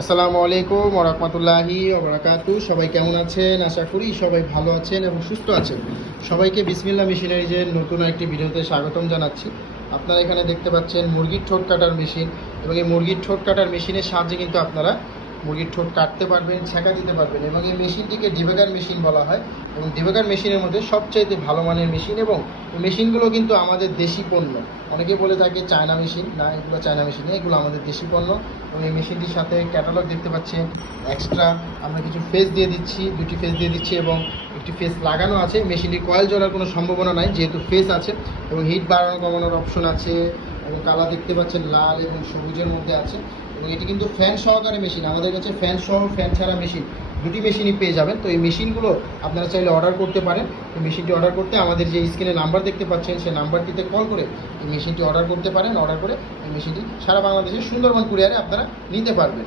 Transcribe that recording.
আসসালামু আলাইকুম ওয়া রাহমাতুল্লাহি ওয়া বারাকাতু। সবাই কেমন আছেন? আশা করি সবাই ভালো আছেন এবং সুস্থ আছেন। সবাইকে বিসমিল্লাহ মেশিনারিজের নতুন একটি ভিডিওতে স্বাগতম জানাচ্ছি। আপনারা এখানে দেখতে পাচ্ছেন মুরগির ঠোঁট কাটার মেশিন, এবং এই মুরগির ঠোঁট কাটার মেশিনের সাহায্যে কিন্তু আপনারা মুরগির ঠোঁট কাটতে পারবেন, ছেঁকা দিতে পারবেন। এবং এই মেশিনটিকে ডিবেগার মেশিন বলা হয়, এবং ডিবেগার মেশিনের মধ্যে সবচাইতে ভালো মানের মেশিন, এবং এই মেশিনগুলো কিন্তু আমাদের দেশি পণ্য। অনেকে বলে থাকে চায়না মেশিন, না, এগুলো চায়না মেশিন নেই, এগুলো আমাদের দেশি পণ্য। এবং এই মেশিনটির সাথে ক্যাটালগ দেখতে পাচ্ছেন। এক্সট্রা আমরা কিছু ফেস দিয়ে দিচ্ছি, দুটি ফেস দিয়ে দিচ্ছি, এবং একটি ফেস লাগানো আছে। মেশিনটি কয়েল জ্বলার কোনো সম্ভাবনা নাই যেহেতু ফেস আছে, এবং হিট বাড়ানো কমানোর অপশন আছে, এবং কালার দেখতে পাচ্ছেন লাল এবং সবুজের মধ্যে আছে। এবং এটি কিন্তু ফ্যান সহকারে মেশিন, আমাদের কাছে ফ্যান সহ ফ্যান ছাড়া মেশিন দুটি মেশিনই পেয়ে যাবেন। তো এই মেশিনগুলো আপনারা চাইলে অর্ডার করতে পারেন। এই মেশিনটি অর্ডার করতে আমাদের যে স্ক্রিনে নাম্বার দেখতে পাচ্ছেন সেই নাম্বারটিতে কল করে এই মেশিনটি অর্ডার করতে পারেন। অর্ডার করে এই মেশিনটি সারা বাংলাদেশের সুন্দরবন কুরিয়ারে আপনারা নিতে পারবেন।